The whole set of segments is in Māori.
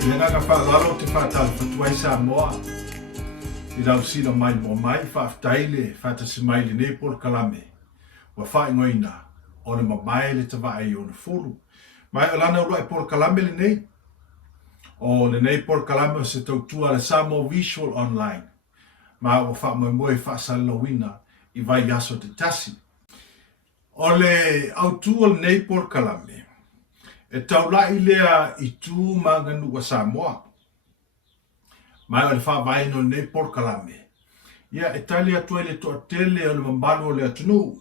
Lenga whaararo te whātau whatuai Samoa. I rau sino mai mo mai whaaftaile whātasi mai le nei polokalame. Wa whaingoina o le MAMAE le TAVA'E o le FULU. Mai o lana urua e polokalame le nei. O le nei polokalame o se tautua le Samoa visual online. Ma o whaamoemoe faasalaluina I vaiaso taitasi. O le autua le nei polokalame. E taulai lea I tū ma aganuu a Samoa. Mai o le faavai no nei polokalame. Ia e tali atua le toatele o le Lemalu o le aganuu.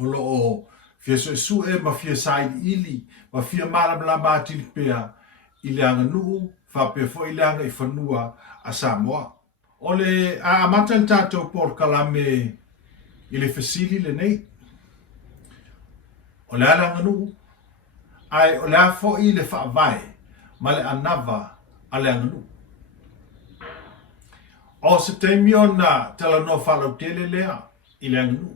O lo o fia suesue ma fia sailiili ma fia malamalama atili pea I le aganuu faapitoa I le anga I whanua a Samoa. O le a amata le tātou polokalame I le fesili le nei. O le ala aganuu. Ai o le afo I le faavai ma le anava a le aganuu. O se teimi ona talanoa whalautele lea I le aganuu.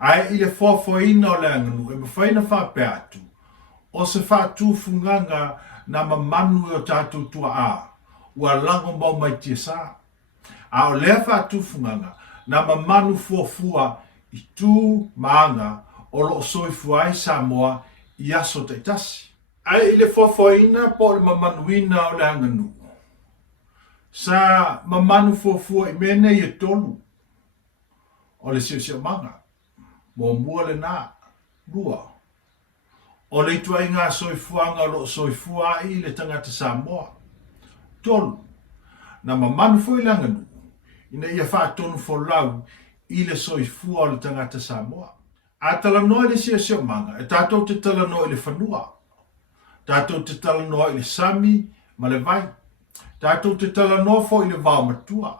Ai I le faafoeina o le aganuu e mawhaina whape atu. O se whaatūfunganga na mamanu o tātou tua a. Ua lango mau mai tia sā. A o lea whaatūfunganga na mamanu fuafua I tū maanga o lo soifua I Samoa I aso taitasi. Ai I le faafoeina po le mamanuina o le aganuu. Sa mamanu fuafua I mene I tolu. O le sio manga. Mo mua le nā. Lua. O le itua inga soifuanga lo soifua I le tangata Samoa. Tolu. Na mamanu fo I le aganuu. Ina ia whaatonu fo lau I le soifua o le tangata Samoa. A talanoa le sio manga. E tātou te talanoa I le whanua. Tātou te talanoa I le sami ma le vai. Tātou te talanoa fo I le vau matua.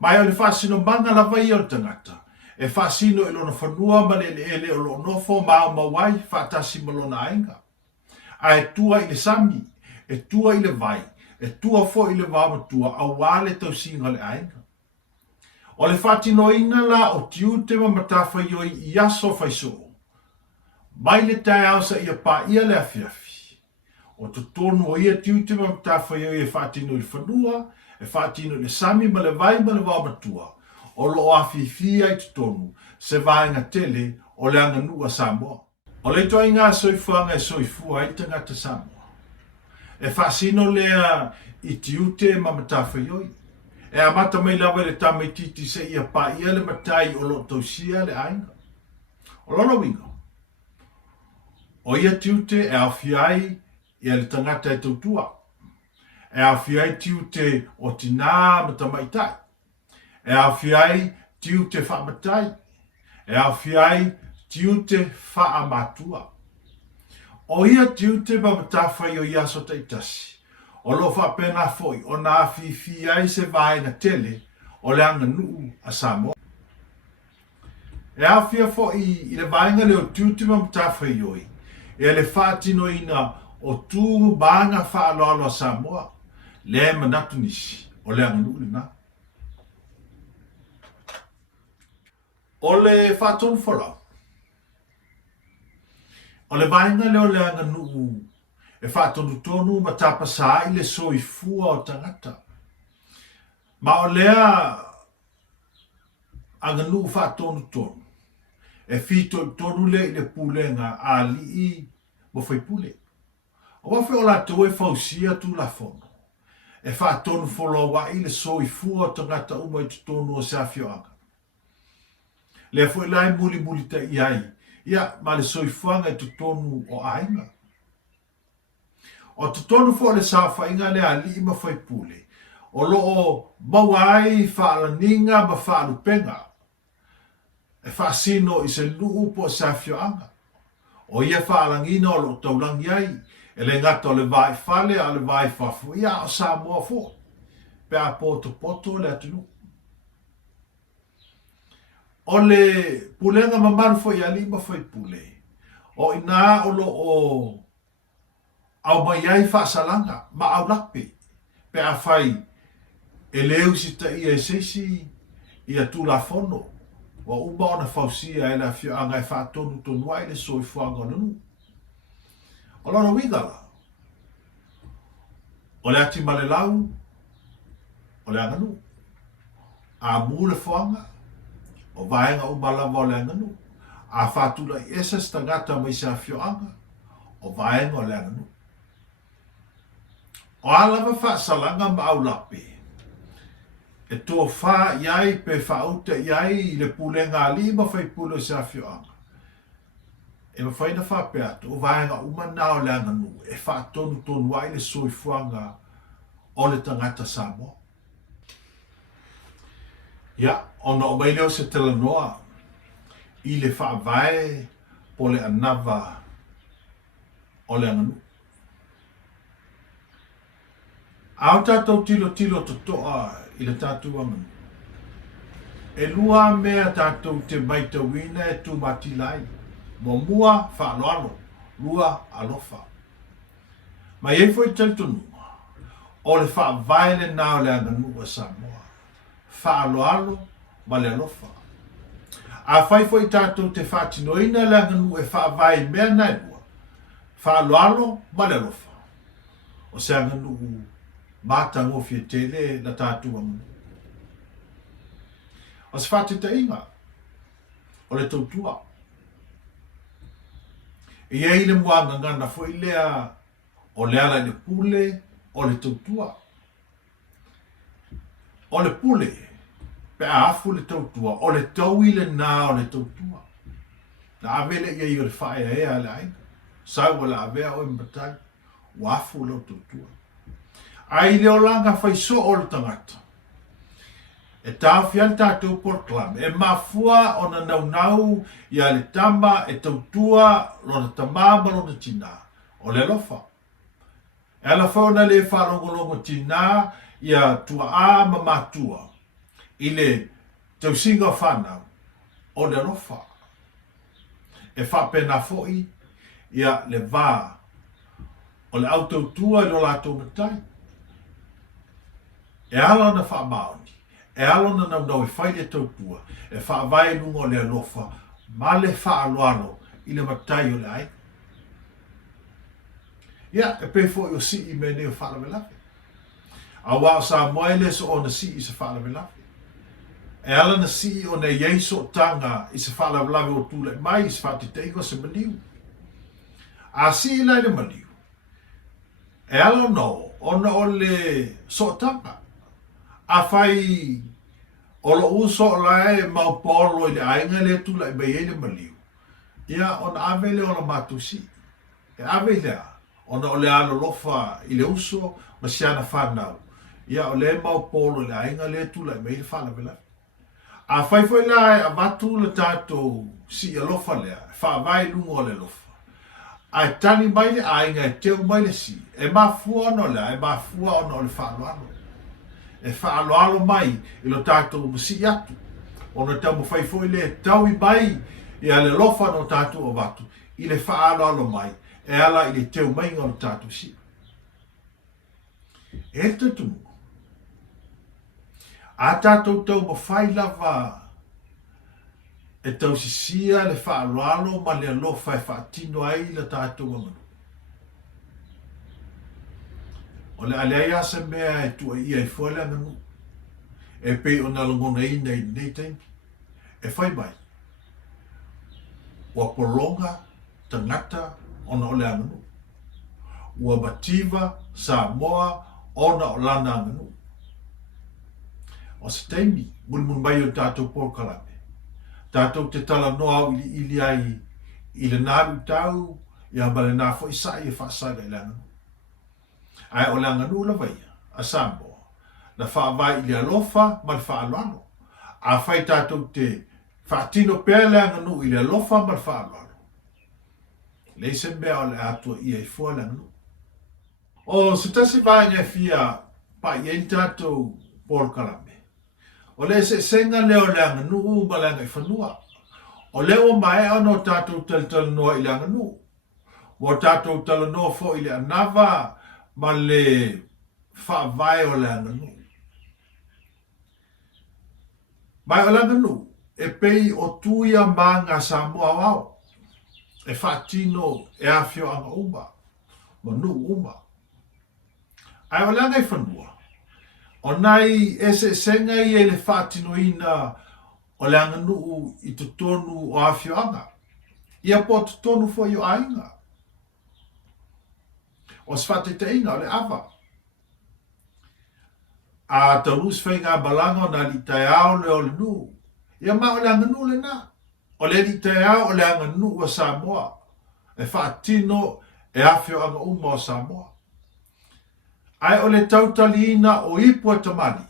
Mai o le whaasino manga la vai o le tangata. E whaasino I lona whanua ma le ele o lo nofo maa mawai whaatasi ma lona ainga. A e tua I le sami. E tua I le vai. E tua fo I le vau matua. A wale tau singa le ainga. O le whaatinoina la o tiu te mamatafa I aso whaiso. Mai le tae ausa ia pā ia le afiafi. O to tonu o ia tiu te mamatafa I whaatino I le whanua, e whaatino I le sami ma le vai ma le wau matua. O lo awhiwhia I tonu, se vaenga tele o le aganuu a Samoa. O le toa inga soifuanga e soifua I tangata Samoa. E whaasino lea I tiu te mamatafa ioi. E amata mai lawa le tamaititi se ia pa ia le matai o lo tausia le ainga. O lona winga. O ia tiute e awhiai ia le tangata e tautua. E awhiai tiute o tina matamaitai. E awhiai tiute whaamatai. E awhiai tiute whaamatua. O ia tiute mamatawhai o iaso taitasi. O lo whapena foi o nā whiwhi ai se vaenga tele o le aganuu a Samoa. E awhia foi I le vaenga leo tiutima mtawhai oi. E le whaatino ina o tū banga whaaloalo a Samoa. Le manatu nisi o le aganuu le nā. O le whaatonu whalau. O le vaenga leo le aganuu e whaatonu tonu ma tapasa I le soifua o tangata. Ma o lea aganuu whaatonu tonu. E whito tonu le I le pulenga a lii mo whaipule. O wafe o la tau e whausia tu la fono. E whaatonu wholo wa I le soifua o tangata uma I tonu o safioanga. Le fo lai muli ta iai. Ia ma le soifuanga I tonu o ainga. O te tonu fo le safa inga le ali ma fai pule. O lo o mawai whaalaninga ma whaalupenga. E whaasino I se luu po safioanga. O ia whaalangina o lo taulangi ai. E le ngata o le vai whale a le vai whafu. Ia o Samoa fo. Pe a poto le atunu. O le pulenga mamaru fo I ali ma fai pule. O ina o lo o au mai ai faasalanga ma au lape pe a fai e leu si ta ia seisi ia tu la fono wa uma ona fausia e la fia anga e faatonu tonu ai le soifuanga nunu o lona wingala O le ati malelau, o le aganuu. A mule foanga, o vaenga umalava o le aganuu. A whātula i esas tangata mai sa fioanga, o vaenga o le aganuu. O alava faasalanga ma au lape. E tō wha iai pe whauta iai i le pulenga lima whai pulo sa fioanga. E ma whaina whape atu, o vaenga umana o le aganuu, e whaatonu tonu wai le soifuanga o le tangata Samoa. Ia, ona o mai leo se tela noa, i le FAVA'E po le anava o le aganuu. Au tātou tilo totoa i le tātou aganuu. E lua mea tātou te maitawina e tu matilai. Mo mua whaaloalo, lua alofa. Mai ei foi talitonu, o le FAVA'E le nao le aganuu a Samoa. Whaaloalo ma le alofa. A whai foi tātou te whaatinoina le aganuu e FAVA'E mea nai lua. Whaaloalo ma le alofa. O se aganuu mātango fia tele na tātou aganuu. O se whaatitainga, o le tautua. E ei le muanga ngana foi lea o le ala le pule o le tautua. O le pule, pe a afu le tautua, o le taui le nā o le tautua. Na avele ia i o le whae ea le aina. Sau o la avea o imbatai, o afu le tautua. Ai leo langa fai so o le tangata. E tau fian tātou polokalame. E mafua o na naunau ia le tama e tautua lo na tamama lo na tina. O le lofa. E ala fauna le whalongolongo tina ia tua a mamatua. I le tausinga whanau o le lofa. E whapena foi ia le vā. O le autautua lo lato matai. E ala na whamaoni. E alo na nau e whai le tautua, e whaavai lunga o le alofa, ma le whaaloalo i le matai o le ai. Ia, e pefo i o si i me ne o whaalawelawe. A wao sa moe le so o na si i se whaalawelawe. E ala na si o na yeiso tanga i se whaalawelawe o tūle mai i se whaatiteigo se maliu. A si i lai le maliu. E ala no, ona o le so tanga. A whai o lo uso lai mau polo i le ainga le tula i mei le maliu. Ia on avele o la matusi. E avele a. Ona o le alo lofa i le uso ma siana whanau. Ia o le mau polo i le ainga le tula i mei le whanawela. A whai foi lai a watu le tātou si a lofa lea. Whaavai lungo o le lofa. A tani mai le ainga e teo mai le si. E mafua ono lea. E mafua ono le whanau. E whaaloalo mai i lo tātou masi atu. O na tau mawhai foi le tau i mai i ale lofa no tātou o watu. I le whaaloalo mai. E ala i le teu mai ngā tātou si. E te tumu. A tātou tau mawhai lava e tau sisia le whaaloalo ma le alofa e whaatino ai le tātou anganu. O le alea se mea e tua ia i fuale anganu. E pe o na longona i nei tenki. E whai mai. Ua polonga tangata ona o le anganu. Ua mativa Samoa ona o lana anganu. O se teimi, mun mai o tātou polokalame. Tātou te tala noa ili ai i le nāru tau i ambale nā fo i sai e whaasaga i le anganu. Ai o le aganuu la vaia, a Samoa, na whaavai i le alofa ma le whaaloalo. A whai tātou te whaatino pēr le aganuu i le alofa ma le whaaloalo. Leise mea o le atua ia i fua le aganuu. O se tasi vaenga e fia pa i en tātou polokalame. O le se senga leo le aganuu ma le anga i whanua. O leo mai ano tātou talanoa i le aganuu. O tātou talanoa fo i le anava ma le FAVA'E o le aganuu. Mai o le aganuu, e pei o tuia ma ngā Samoa wao. E whaatino e awhio anga uma, ma nu uma. Ai o le anga i whanua. O nai ese senga i e le whaatinoina o le aganuu i tonu o awhioanga. Ia po tonu fo i o ainga. O sfatitainga o le awa. A taurus fai ngā balanga o na li tai ao le o le nu. Ia ma o le aganuu le na. O le li tai ao o le aganuu o Samoa. E whaatino e awhioanga uma o Samoa. Ai o le tautaliina o ipua tamani.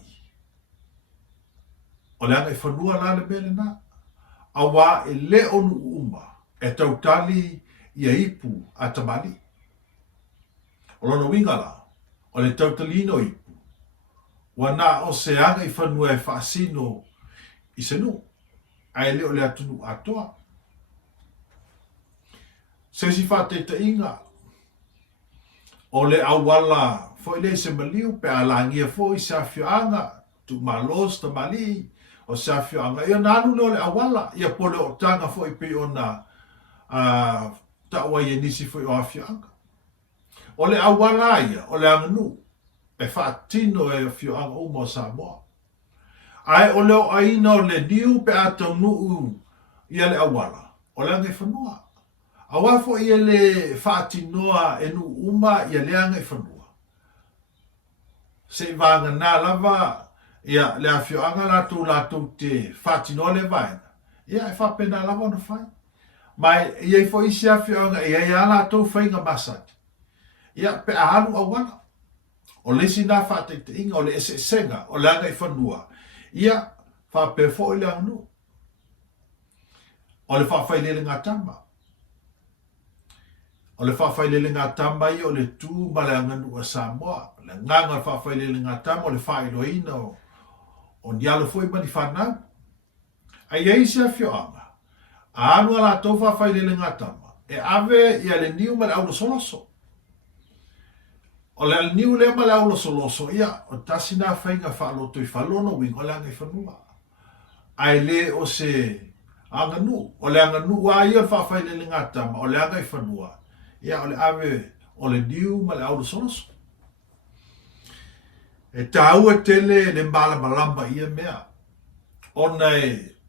O le anga i whanua la le mele na. A wā e le onu uma. E tautali i a ipu a tamani. O lono wingala. O le tautaliina o ipu. Wana o se anga i whanua e whaasino i se nu. Ai le o le atunu atoa. Se si whateita inga. O le awala foi le se maliu pe alangia foi se afioanga tu malos ta mali o se afioanga ia nanu le awala ia pole o tanga foi pe ona ta wa ye nisi foi o afioanga o le awala ia o le aganuu e fatino e afioanga o mo Samoa ai o le aina o le diu pe atonu ia le awala o le ngai fanua awa fo ia le fatinoa e nu uma ia le ngai fanua se vanga na lava ia le afioanga la tu te fatino le Vaega ia e fa pena lava no fai mai ia fo isi afioanga ia la tu fainga masat ia pe alu awana o le sina fate inga o le senga o la ngai fanua ia fa pe fo ile anu o le fa fai le ngatama o le whawhailele ngā tamba i o le tū ma le aganuu a Samoa. Le nganga whawhailele ngā tamba o le whailoina o nialo fwoi mani whanau. Ai eisi a whioanga. A anu ala tau whawhailele ngā tamba. E ave i a le niu ma le aula soloso. O le niu le ma le aula soloso ia o tasi nā whainga whaaloto i whalono wing o le angai whanua. Ai le o se aganuu. O le aganuu a ia whawhailele ngā tamba o le angai whanua. Ia o le ave o le niu ma le aula soloso. E taua tele le mbala malamba ia mea. Ona e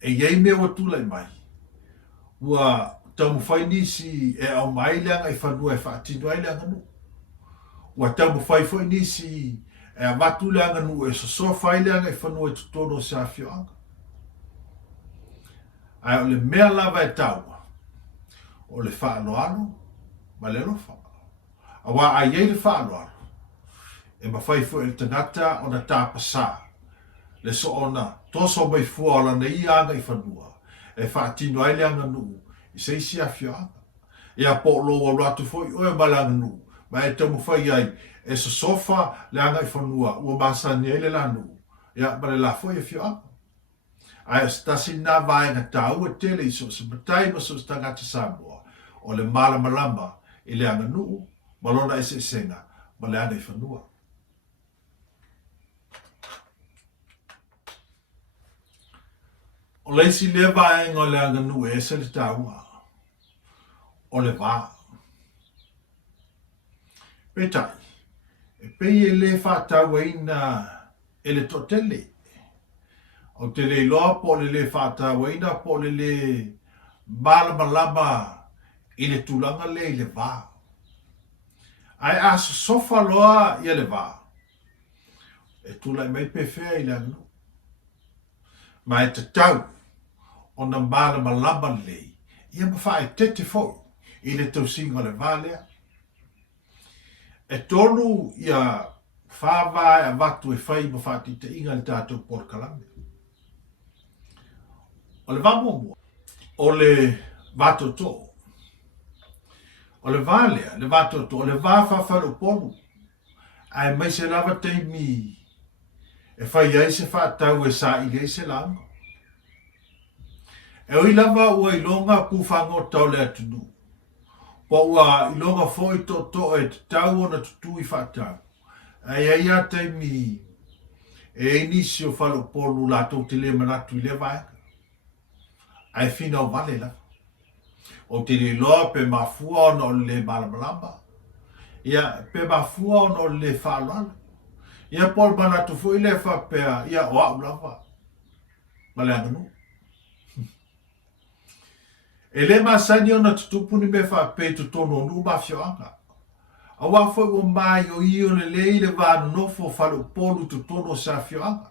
iei mea watu lai mai. Ua tamu whai nisi e au mai leanga i whanua e whaatinu ai leanga nu. Ua tamu whai whai nisi e a watu leanga nu e sosoa whai leanga i whanua e tutono se a whioanga. Ai o le mea lava e taua. O le whaaloalo. Ma le lofa. A wā a iei le whaaloalo. E ma whai fu e tangata o na tāpasa. Le so ona toso mai fua o lana i anga i whanua. E whaatino ai leanga nuu. I seisi a whioanga. E a po loa ratu foi o e malanga nuu. Ma e tamu whai ai. E so sofa leanga i whanua. Ua masani ele la nuu. Ia ma le la foi e whioanga. Ai o stasi nā Vaega tāua tele i so se matai ma so tangata Samoa. O le malama i le aganuu, malona e se senga, ma le ana i whanua. O leisi le vaenga o le aganuu e se le taua. O le vā. Petai, e pei e le whātauaina e le toatele. O te le loa po le whātauaina po le malama i le tūlanga le i le vā. Ai a sofa loa i le vā. E tūlai mai pewhea i le aganuu. Ma e te tau o na mālama lama lei. Ia ma wha e tete fau i le tausinga le vā lea. E tonu ia whāwai a watu e whai ma whātita inga le tātou polokalame. O le vā mua. O le vātou tō. O le vālea, le vātoto, o le vāwhawharo polu. Ai mai se lava teimi e whai ai se whātau e sailiili ai se langa. E oi lava ua ilonga pūwhango tau le atunu. Po ua ilonga foi to e te tau o na tutu i whātau. Ai ai a teimi e inisi o whalo polu la tau te le manatu i le Vaega. Ai whina o vale lava. O te le loa pe mafua ona o le malamalamba. ia pe mafua ona o le whaalala. Ia pol mana tu fu ile whapea, ia o au lava. Ma le aganuu. E le masani ona tutupu ni me whape tu tono nu mafioanga. A wafo o mai o i o le le vānu nofo whalu polu tu tono sa fioanga.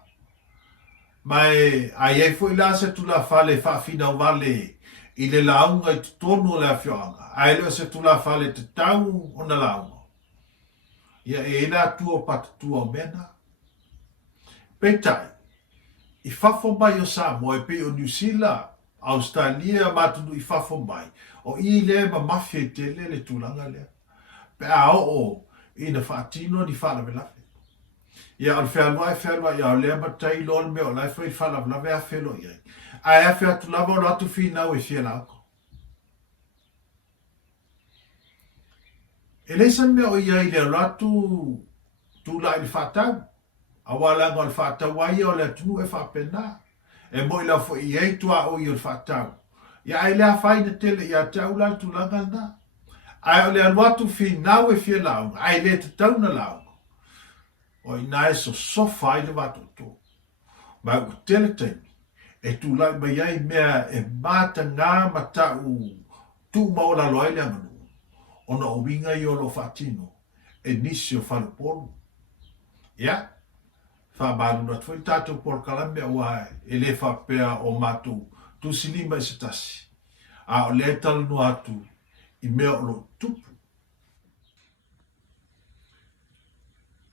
Mai ai e fo ila se tu la fale whaafina wale i le launga i tu tono le fioanga. Ai leo se tu la fale te tau o na launga. Ia e ena tua patatua o mena. Petai, i whafo mai o Samoa e pe o New Zealand, Australia matunu i whafo mai. O i le ma mafia i te le tūlanga lea. Pe a o i na whaatino ni whalawe lawe. Ia al whaalua ia o lea matai lol me o lai whai whalawe lawe a whelo iai. Ai a whea tu lawa o ratu whinau e whia lauko. E leisan me o iai le ratu tūla i le whaatau. A walanga o le whaatau ai o le tunu e whaapena. E mo i lau fo iai tua o i o le whaatau. Ia ai lea whaina tele ia tau la tūlanga na. Ai o le anuatu whinau e whia launga. Ai le te tauna launga. O i nai so sofa i le watu tō. Mai o tele taimi. E tu lai mai ai mea e mata ngā matau tu maola loa i le aganuu. Ona o winga i o lo whaatino. E nisi o whalupolu. Ia. Whaamaru na tui tātou polokalame au ai. E le whapea o mātou. Tu silima i se tasi. A o le talanu atu. I mea o lo tupu.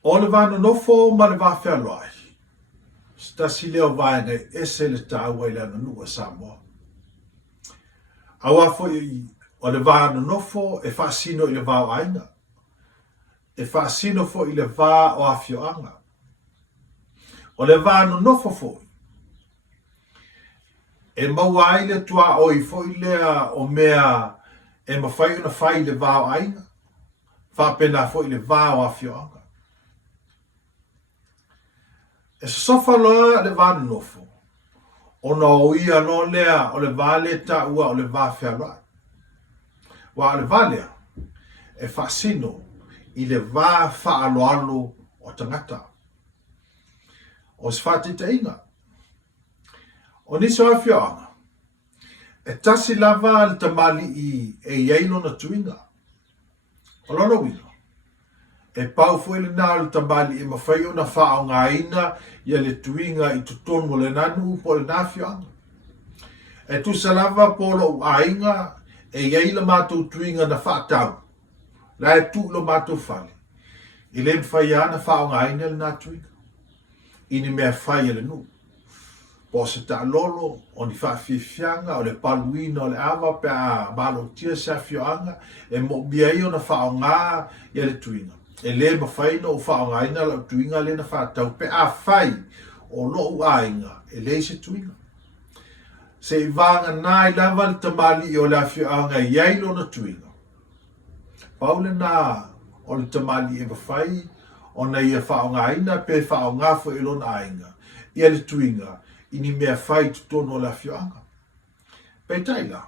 O le vāna nofo ma le vāwhea loai. Stasi leo Vaega ese le tāua i le aganuu a Samoa. Aua fo i o le vāna nofo e whaasino i le vāo ainga. E whaasino fo i le vā o awhioanga. O le vāna nofo fo i. E maua ai le tua o i fo i lea o mea e mawhai una whai le vāo ainga. Whapena fo i le vā o awhioanga. E sofa loa le vāna nofo. Ona o ia no lea o le vāle ta ua o le vāwhea loa. Wa o le vālea e whaasino i le vā whaaloalo o tangata. O se whātita inga. O niso a whioanga. E tasi lava le tamali i e iailo na tuinga. O lono wino. E pau foi le nā le tamali e mawhai o na whao ngā ina ia le tuinga i tutono le nanu po le nā whioanga. E tu salava polo u ainga e iaila mātou tuinga na whaatau. La e tu lo mātou whale. I le mwhai ana whao ngā ina le nā tuinga. I ni mea whai le nu. Po se ta lolo o ni whawhiwhianga o le paluina o le awa pe a malo tia sa whioanga e mo biai o na whao ngā ia le tuinga. E le mawhaina o whaongaina la tuinga le na whātau pe a whai o lo uainga e le se tuinga. Se i vanga nai lava le tamali i o le awhianga iai lo na tuinga. Paule nā o le tamali e mawhai o na ia whaongaina pe whaongafo e lo na ainga. Ia le tuinga i ni mea whai tutono o le awhianga. Pei taila.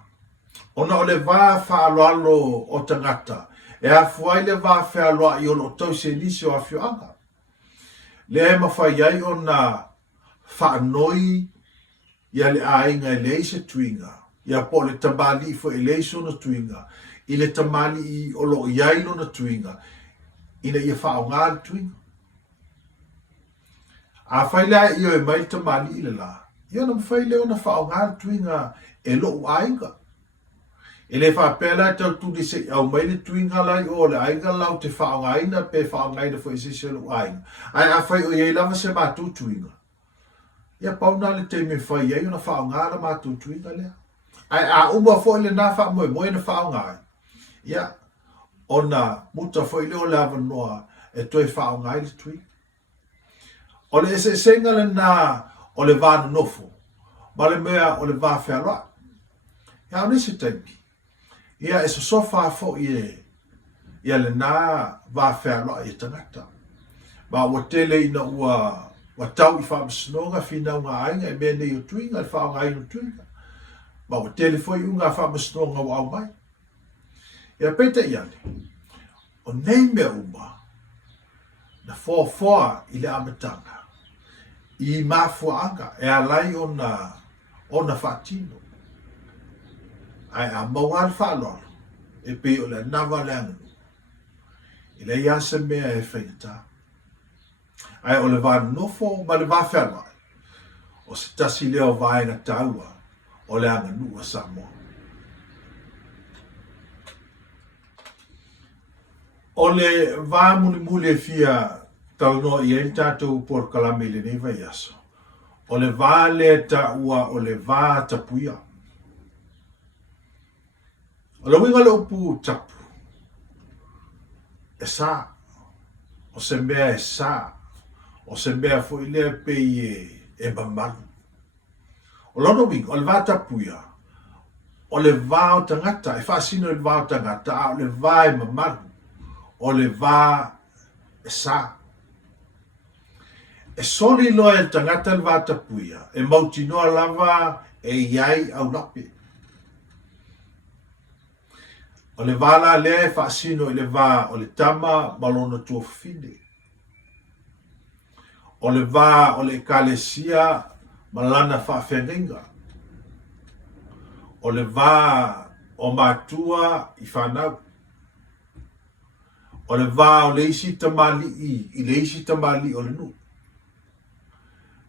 Ona o le vā whaaloalo o tangata. E a fuai le vāwhea loa i ono tau se nisi o a whioanga. Le e mawhai ai o na whaanoi ia le ainga e leise tuinga. Ia po le tamali fo e leise o na tuinga. I le tamali i o lo iai lo na tuinga. Ina ia whaonga le tuinga. A whai lea i o e mai tamali i le la. Ia na mawhai leo na whaonga le tuinga e lo uainga. E le whapela tau tu di se au mai le tuinga lai o le ainga lau te whaongaina pe whaongaina fo i se se lu ainga. Ai a whai o iei lava se mātou tuinga. Ia pauna le te me whai iei o na whaongara mātou tuinga lea. Ai a uma fo i le nā wha moe moe na whaongai. Ia o na muta fo i leo lava noa e toi whaongai le tuinga. O le ese senga le nā o le vāna nofo. Ma le mea o le vāwhea loa. Ia o nisi taimi. Ia e so fo ia le nā vāwhea loa i tangata. Ma ua tele ina ua tau i whaamasinoga whina ngā ainga e mea nei o tuinga, le whaongai no tuinga. Ma ua tele foi unga whaamasinoga wa au mai. Ia peita iane. o nei mea uma, na fōfoa i le amatanga, i mafuanga, e alai o na whaatino. Ai a mawal whaalor, e pe o le nawa le anganu. I le iasa mea e whaita. Ai o le vāna nofo, ma le vāwhenua, o se tasi leo vaenga taua, o le aganuu a Samoa. O le vā muli e fia tauno i e tātou polokalame le nei vaiaso. O le vā le taua o le vā tapuia. O le winga le upu tapu. E sā. O se mea e sā. O se mea fo i lea pei e mamalu. O lono winga, o le vā tapuia. O le vā o tangata, e whaasino le vā o tangata, o le vā e mamalu. O le vā e sā. E sori loa e tangata le vā tapuia, e mautinoa lava e iai au lape. O le vā la lea e whaasino i le vā o le tama malona tua fine. O le vā o le ekalesia malana whaafenenga. O le vā o mātua i whanau. O le vā o le isi tamali i le isi tamali o le nu.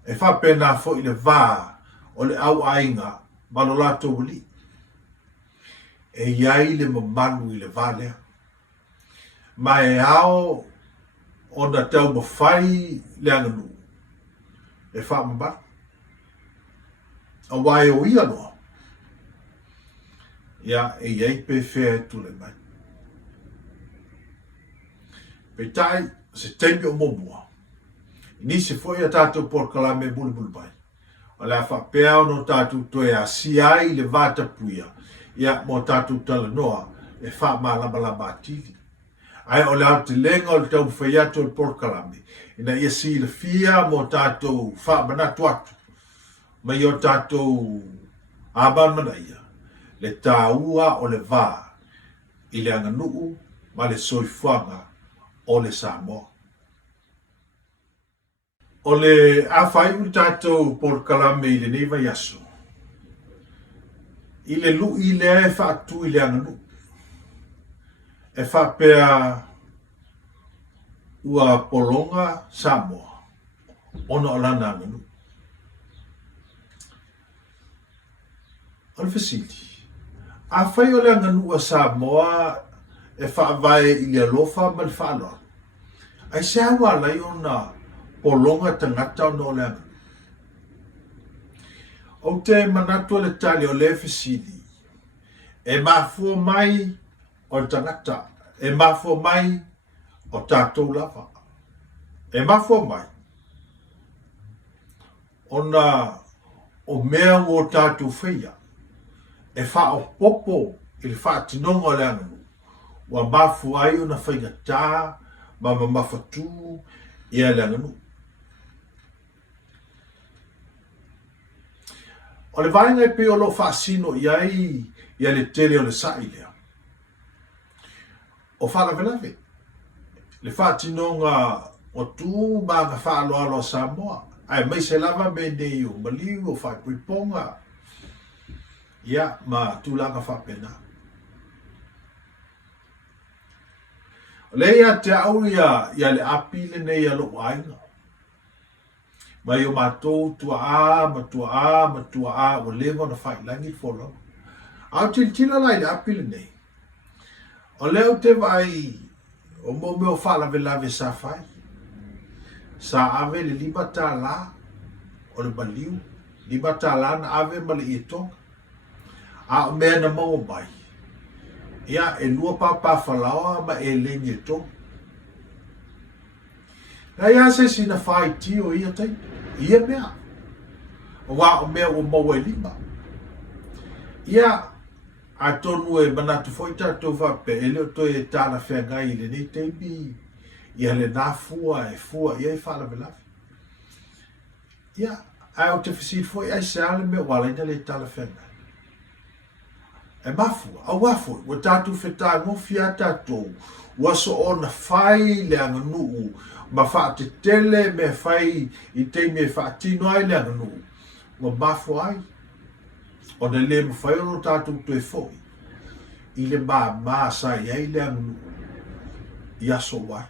E whapena fo i le vā o le au ainga malolato wali. E iai le mamalu i le vā lea. Ma e ao o na tau mawhai le aganuu. E whamambara. A wai o ia noa. Ia e iai pe whea tule mai. Pe tai se teimi o momua. Ni se foi a tātou polokalame bulu bai. O le whapea no tātou toe a siai le vāta puia. Ia mo tātou talanoa e wha atili. Ai o le au te lenga o le tau whaiato le polokalame. Ina ia si le fia mo tātou wha manatu atu. Mai o tātou aban manaia. Le tāua o le vā. I le aganuu ma le soifuanga o le Samoa. O le awhai ui tātou polokalame i le nei vaiaso. I le lui lea e whaatu i le aganuu. E whapea ua polonga Samoa. Ona o lana aganuu. O le fasili. A whai o le aganuu a Samoa e whaavae i le alofa ma le whaaloa. Ai se awa lai o na polonga tangata o no le aganuu. O te manatu le tali o le fasili. E mafua mai o tangata. E mafua mai o tātou lava. E mafua mai. Ona o mea o tātou whaia. E wha o popo i le wha tinonga le aganuu. Wa mafu ai o na whainga tā, ma mafatu i a le aganuu. O le vaenga e pe o lo whaasino i ai i a le tele o le sailea. O Fogalevai. Le whaatinonga o tū ma ngā whaaloalo Samoa. Ai mai se lava me nei o maliu o whaipuiponga. Ia ma tūlanga whapena. O le ia te au ia le api le nei a lo ainga. Mai o mātou tua a o lewa na whailangi whola. Au tila lai le api le nei. O leo te vai o mo me o Fogalevai sa whai. Sa ave le liba tā la o le baliu. Liba tā la na ave ma le i tonga. A o mea na maua mai. Ia e lua papa whalaoa ma e lengi e tonga. Na ia se si na whai ti o ia tai. Ia mea. O wā o mea o maua e lima. Ia a tonu e manatu foi tātou whape e leo toi e tāna whengai le nei teimi. Ia le nā fua ia e Fogalevai. Ia ai o te whasid foi ai se ale mea walaina le tāna whengai. e mafu au wafu wa tatu feta ngofi atato wa so ona fai le aganuu ma faatetele me fai i te me faatino ai le aganuu wa mafu ai o na le mawhai o tatu tue foi i le ma sa iai le aganuu i aso watu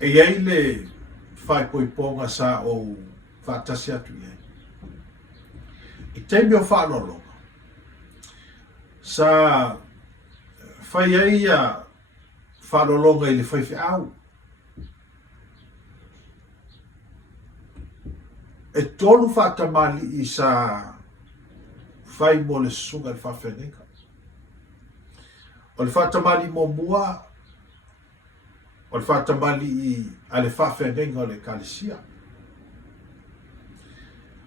e iai le fai poiponga sa o faatasi atu iai i teimi o whaanolonga. Sa whai ai a whaanolonga i le whaiwhi au. E tolu whaatamali i sa whai mo le sunga le whawhenenga. O le whaatamali mo mua, o le whaatamali i a le whawhenenga o le kalesia.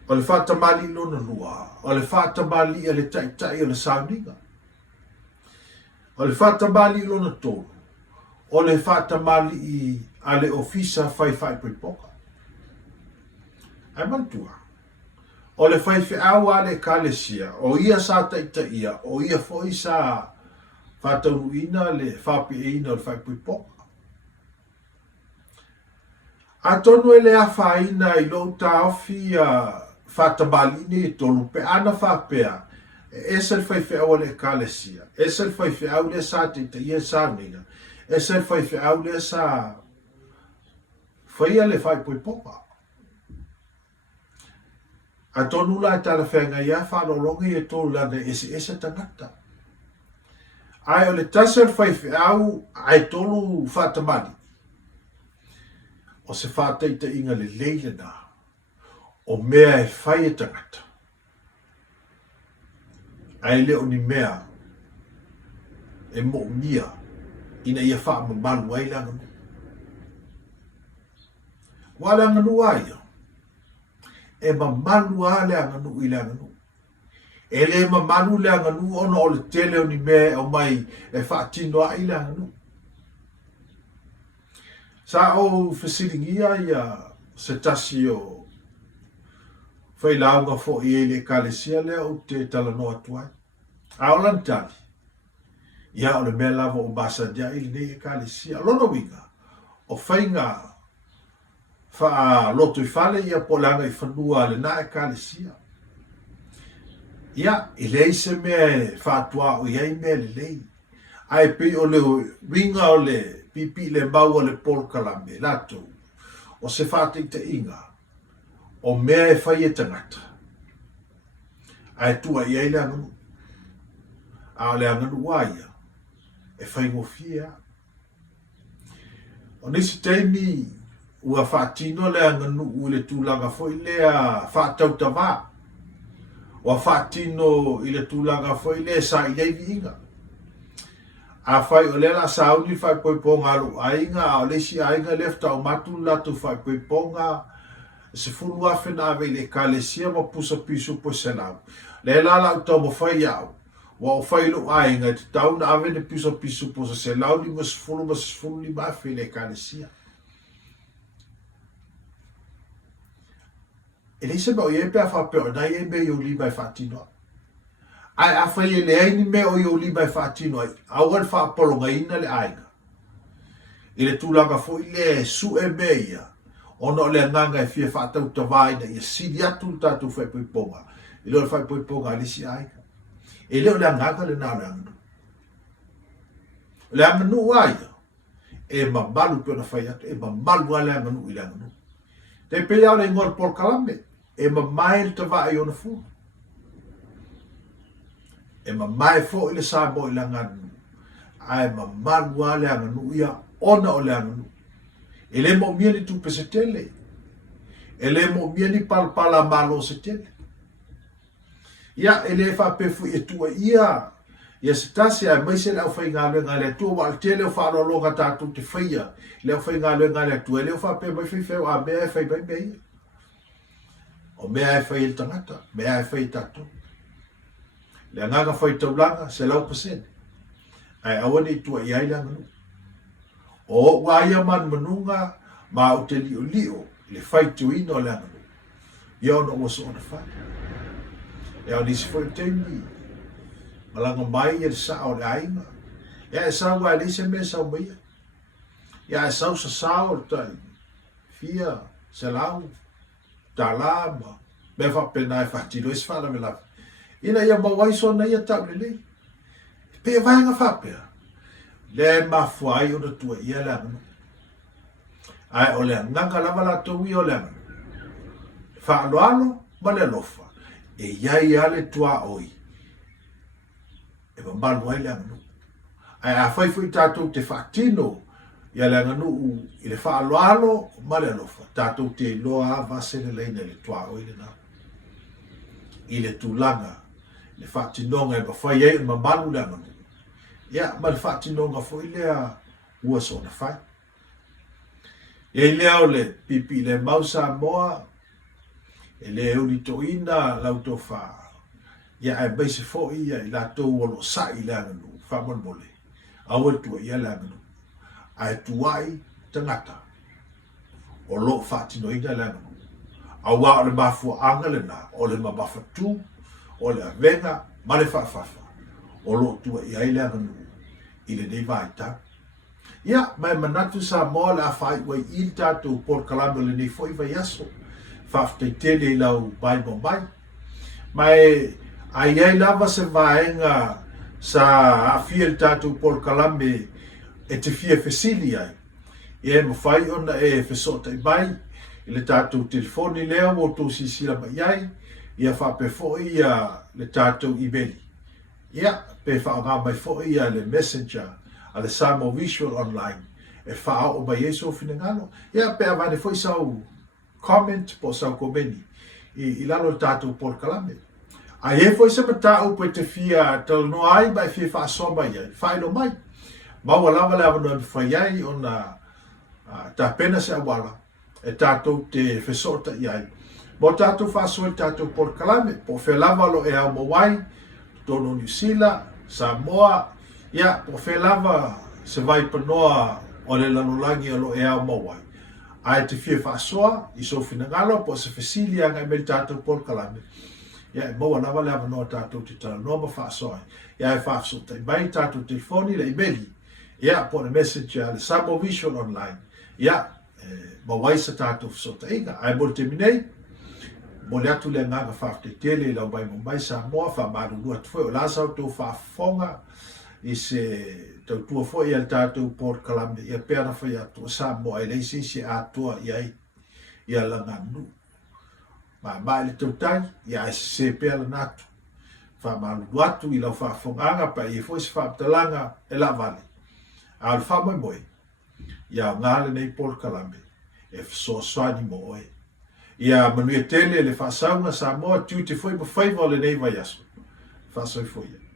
O le whaatamali lona lua, o le whaatamali a le taitai o le sauninga. O le whaatamali lona tolu, o le whaatamali i a le ofisa whai poipoka. Ai mantua. O le whaiwhi au a le kalesia, o ia sa taitaia, o ia foi sa whaataunuina le whaapiina o le whai poipoka. A tonu e le awhaina i lo taofi a whaatamali ni tolu pe ana whaapea e se whaiwhi au le kalesia, e se whaiwhi au le sa taitaia sa ninga, e se whaiwhi au le sa whaia le whai poipoka. A tonu la tala whenga ia whaololonga i e tolu lana ese tangata. Ai o le tasa whaiwhi au ai tolu whaatamali. O se whaataita inga le leile na o mea e whai e tangata. Ai leo ni mea e mo mia ina ia wha mamalu ai langanu. Wa langanu aia. E mamalu a le anganu i langanu. E le mamalu le anganu ono o le tele o ni mea o mai e whaatino ai langanu. Sa o whasiringia ia se tasi o whailaunga fo i ele kalesia lea o te talanoa tuai. A o lantani. Ia o le mea lava o basa dia ili nei e kalesia. Lono winga o whainga wha loto i whale ia polanga i whanua le na e kalesia. Ia, i lei se mea e whaatua o iai mea le lei. Ai pe o le winga o le pipi le mau o le polokalame, lato, o se whāteita inga, o mea e whai e tangata. Ai tua iai le anganu. A le anganu waia, e whai ngofia. O nisi teimi ua whaatino le anganu u le tūlanga foi lea whaatau TAVA'E. Ua whaatino i le tūlanga foi lea sailiili inga. A whai o lela sauni whai poiponga alu ainga, o lesi ainga lefta o matu latu whai poiponga, se fulu awhena ave le kalesia ma pusa pisu po se lau. Le lala u tau mo whai au, wa o whai lo ainga, te tau na ave ne pisu pisu po se lau ni mas fulu ni mafe le kalesia. E le se bao ie pia whapeo, na ie me i o li mai whaatinoa. Ai a whai e le aini me o i o li mai whaatino ai, awan whaapolonga ina le ainga. I le tūlanga fo i le su e meia, ono le nganga e fia whaatau TAVA'E na ia sidi atu tatu whai poiponga. I leo whai poiponga alisi ainga. E leo le nganga le nā le anganu. Le anganu aia, e mamalu pio na whai atu, e mamalu a le anganu i le anganu. Te pe au le ngor polokalame, e mamae le TAVA'E i ona fulu. E mamae fo i le sabo i le anganu. Ai mamalu a le anganu ia ona o le anganu. E le mo mia ni tupe se tele. E le mo mia ni palpala malo se tele. Ia e le whapefu e tua ia. Ia se tasi ai maise le au whai ngālue ngāle atua. Wa al tele o whaarolonga tātou te whaia. Le au whai ngālue ngāle atua. E le au whape mai whai whai a mea e whai mai mea. O mea e whai il tangata. Mea e whai tātou. Le nganga whai taulanga se lau pasene. Ai awane i tua iai le anganu. O waia man manunga ma o te lio le whai tuina o le anganu. Ia ona oso ona whai. e o nisi foi teimi malanga mai e sa o le ainga e sa wa le se me sa mai ya sa o tai fia se lau talama me fa pena e fa tiro es fa la me la ina ia mawai so na ia tau le pe vaega fa pe le mafuai o tua ia le anu ai o le nganga lava la tu i o le anu fa aloalo ma le lofa e iai ale tua oi e mambalu ai le anu ai a fai fui tatou te whaatino ia le aganuu i le whaaloalo ma le lofa tatou te iloa a vasene leina le tua oi le nā i le tūlanga le whaatinonga e mawhai ei ma malu le aganuu ia ma le whaatinonga fo i lea ua so na whai e lea o le pipi le mau Samoa e le euri toina lau tō wha ia e beise fo ia i la tō olo sa i le aganuu whamon mole awa tua ia le aganuu ai tuai tangata o lo whaatinoina le aganuu awa o le mafuaanga le nā o le mamawhatu o le avenga ma le whaafafa o lo tua ia i le aganuu i le nei vaita ia mai manatu Samoa le awhai wai i tātou polokalame o le nei foi vaiaso faafetaitele i lau mai mo mai mai ai ai lava se vaenga sa afia le tātou polokalame e te fia fesili ai e mawhai ona e fesota i mai i le tātou telefoni lea o tō sisila mai ai ia whape foi ia le tātou emaili ia pe whaanga mai foi ia le messenger a le Samoa visual online e wha o mai eso finangalo ia pe avane foi sau comment po sau komeni i lalo le tātou polokalame a e foi se mata o pe te fia tal no ai mai fia fa so mai ai failo mai ma wala wala no fai ai ona ta pena se wala e tātou te fesota ai mo tātou fa so tātou polokalame po fe lava lo e au mawai tono New Zealand Samoa ia po fe lava se vai panoa o le lalolangi alo e au mawai ai te fia fa soa i so finangalo po se fesili anga me tātou polokalame ia e maua lava le avanoa tātou te tala noma whaasoa ia e whaafsota i mai tātou telefoni le emaili ia po le messenger le Samoa visual online ia mawai sa tātou whasota inga ai mo le teminei mo le atu le nganga whaaftetele i lau mai mo mai Samoa whamarunua tufoi o lasau tō whaafonga i se tautua foi al tātou polokalame ia pēra whai atua Samoa e leisi se atua ia langanu ma mai le tautai ia e se pēra natu whamarunua atu i lau whaafonganga pa i foi se whaaptalanga e la vale al whamoi moe ia ngale nei polokalame e whasoaswani mo oe ia manuia tele le whaasaunga Samoa tiu te foi mo whaiva o le nei vaiaso whaasoi foi ia